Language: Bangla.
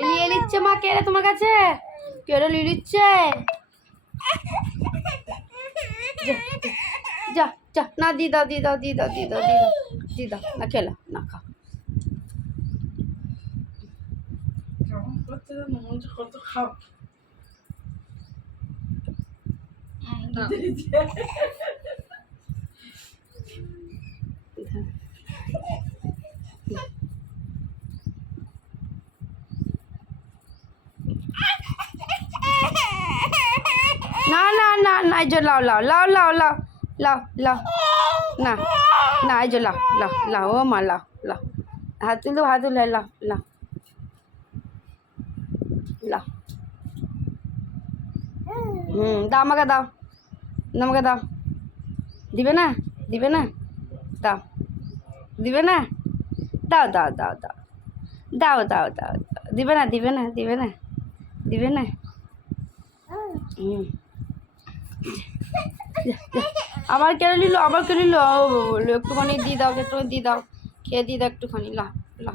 নিয়ে নিচ্ছে মা, কে রে তোমার কাছে? কে রে নিয়ে নিচ্ছে? যা যা, না দি দাও দি দাও দি দাও দি দাও দি দাও দি দাও, না খেলা না খা। খাও না না না না, এই যে লাও লাও লাও লাও লাও লাও লাও, না না, এই যে লাও লাও লাও, ও মা লাও লাও, হাত তুলো হাত তুলে লাও লাও লাও। দাও আমাকে দাও, আমাকে দাও। দিবে না দিবে না, দাও দিবে না, দাও দাও দাও দাও দাও দাও দাও, দিবে না দিবে না দিবে না দিবে না। আবার কেন নিল, আবার কেন নিল, একটুখানি দিয়ে দাও, একটুখানি দিয়ে দাও, খেয়ে দিয়ে দাও একটুখানি, লা লা।